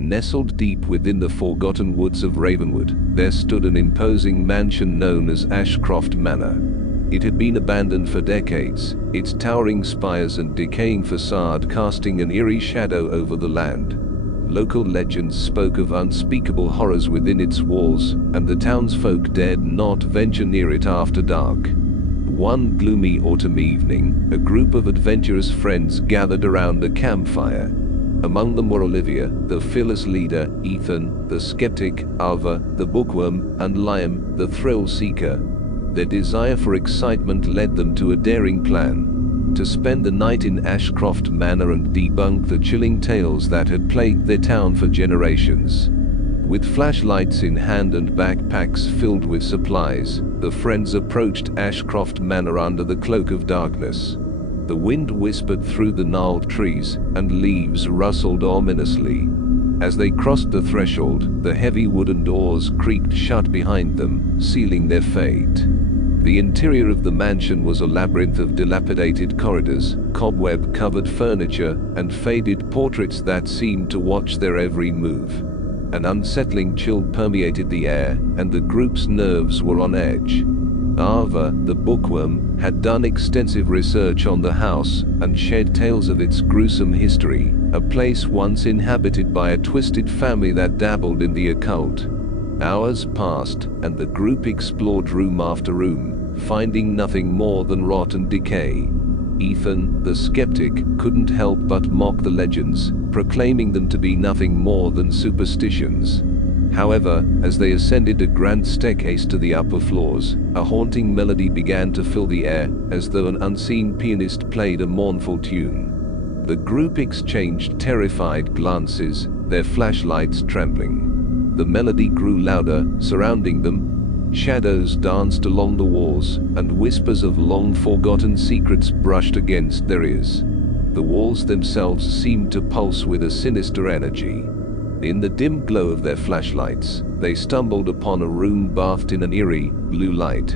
Nestled deep within the forgotten woods of Ravenwood, there stood an imposing mansion known as Ashcroft Manor. It had been abandoned for decades, its towering spires and decaying facade casting an eerie shadow over the land. Local legends spoke of unspeakable horrors within its walls, and the townsfolk dared not venture near it after dark. One gloomy autumn evening, a group of adventurous friends gathered around a campfire. Among them were Olivia, the fearless leader, Ethan, the skeptic, Alva, the bookworm, and Liam, the thrill-seeker. Their desire for excitement led them to a daring plan: to spend the night in Ashcroft Manor and debunk the chilling tales that had plagued their town for generations. With flashlights in hand and backpacks filled with supplies, the friends approached Ashcroft Manor under the cloak of darkness. The wind whispered through the gnarled trees, and leaves rustled ominously. As they crossed the threshold, the heavy wooden doors creaked shut behind them, sealing their fate. The interior of the mansion was a labyrinth of dilapidated corridors, cobweb-covered furniture, and faded portraits that seemed to watch their every move. An unsettling chill permeated the air, and the group's nerves were on edge. Alva, the bookworm, had done extensive research on the house and shared tales of its gruesome history, a place once inhabited by a twisted family that dabbled in the occult. Hours passed, and the group explored room after room, finding nothing more than rot and decay. Ethan, the skeptic, couldn't help but mock the legends, proclaiming them to be nothing more than superstitions. However, as they ascended a grand staircase to the upper floors, a haunting melody began to fill the air, as though an unseen pianist played a mournful tune. The group exchanged terrified glances, their flashlights trembling. The melody grew louder, surrounding them. Shadows danced along the walls, and whispers of long-forgotten secrets brushed against their ears. The walls themselves seemed to pulse with a sinister energy. In the dim glow of their flashlights, they stumbled upon a room bathed in an eerie, blue light.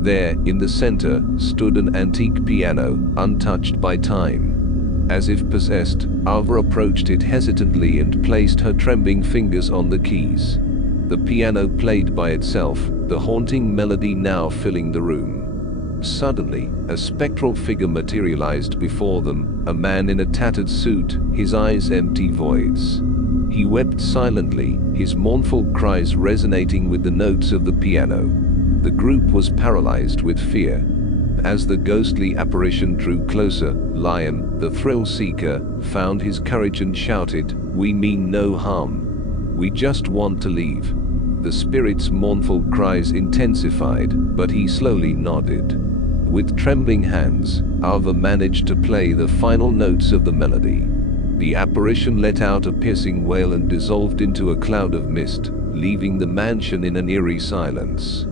There, in the center, stood an antique piano, untouched by time. As if possessed, Alva approached it hesitantly and placed her trembling fingers on the keys. The piano played by itself, the haunting melody now filling the room. Suddenly, a spectral figure materialized before them, a man in a tattered suit, his eyes empty voids. He wept silently, his mournful cries resonating with the notes of the piano. The group was paralyzed with fear. As the ghostly apparition drew closer, Liam, the thrill-seeker, found his courage and shouted, "We mean no harm. We just want to leave." The spirit's mournful cries intensified, but he slowly nodded. With trembling hands, Alva managed to play the final notes of the melody. The apparition let out a piercing wail and dissolved into a cloud of mist, leaving the mansion in an eerie silence.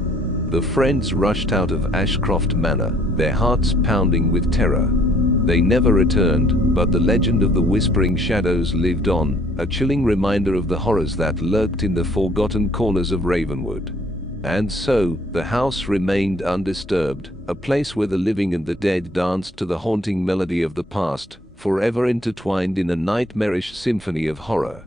The friends rushed out of Ashcroft Manor, their hearts pounding with terror. They never returned, but the legend of the Whispering Shadows lived on, a chilling reminder of the horrors that lurked in the forgotten corners of Ravenwood. And so, the house remained undisturbed, a place where the living and the dead danced to the haunting melody of the past, forever intertwined in a nightmarish symphony of horror.